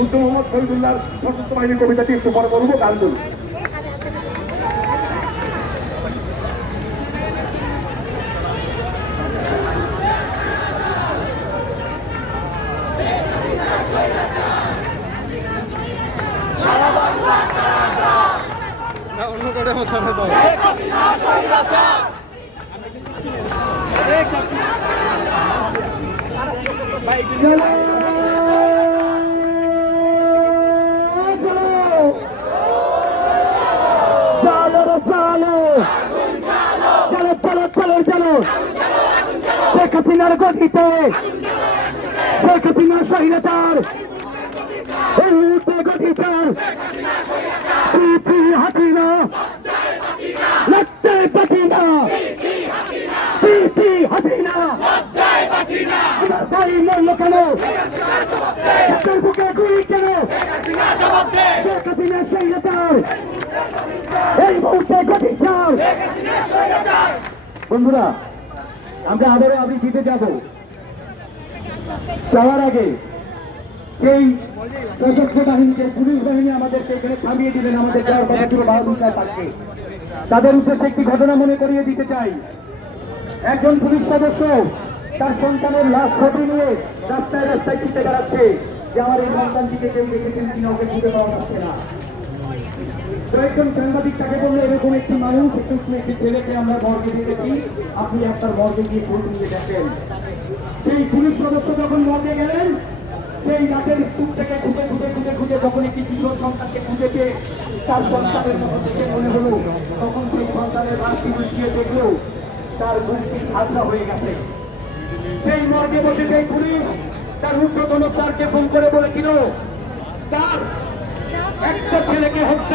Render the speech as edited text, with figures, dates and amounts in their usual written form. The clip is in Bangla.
বুদ্ধ মোহাম্মদ শহীদুল্লাহর সশস্ত্র বাহিনীর কবিতাটি একটু পরে বলবো, গান করবো। শেখ হাসিনার গতিতে, শেখ হাসিনার স্বৈরাচার, এই মুহূর্তে গতিতে হাসিনা লড়তে পারি না, হাসিনা ভাই মরল কেন, বুকে গুলি কেন, শেখ হাসিনার স্বৈরাচার, এই মুহূর্তে গতিতে। বন্ধুরা, আমরা আবারও আমি জিতে যাব। যাওয়ার আগে সেই সশস্ত্র বাহিনীকে, পুলিশ বাহিনী আমাদেরকে এখানে থামিয়ে দিলেন, আমাদের যাওয়ার কথা ছিল বাহাদুর পার্কে। তাদের উদ্দেশ্যে একটি ঘটনা মনে করিয়ে দিতে চাই। একজন পুলিশ সদস্য তার সন্তানের লাশ ছবি নিয়ে রাস্তায় রাস্তায় ছুটে বেড়াচ্ছে যে আমার এই সন্তানটিকে কেউ দেখেছেন কিনা, ওকে খুঁজে পাওয়া যাচ্ছে না। কয়েকজন সাংবাদিক তাকে বললো, এরকম একটি মানুষ, একটি ছেলেকে আমরা মর্গে দেখেছি, আপনি আপনার মর্গে গিয়ে খোঁজ নিয়ে দেখেন। সেই পুলিশ সদস্য যখন মর্গে গেলেন, সেই রাতের স্তূপ থেকে খুঁজে খুঁজে খুঁজে খুঁজে যখন একটি কিশোর সন্তানকে খুঁজে পেয়ে তার সন্তানের মতো দেখে মনে হলো, তখন সেই সন্তানের লাশটি লুকিয়ে দেখলেও তার মুখটি ঝাঁঝরা হয়ে গেছে। সেই মর্গে বসে সেই পুলিশ তার ঊর্ধ্বতন স্যারকে ফোন করে বলেছিল, তার একটা ছেলেকে হত্যা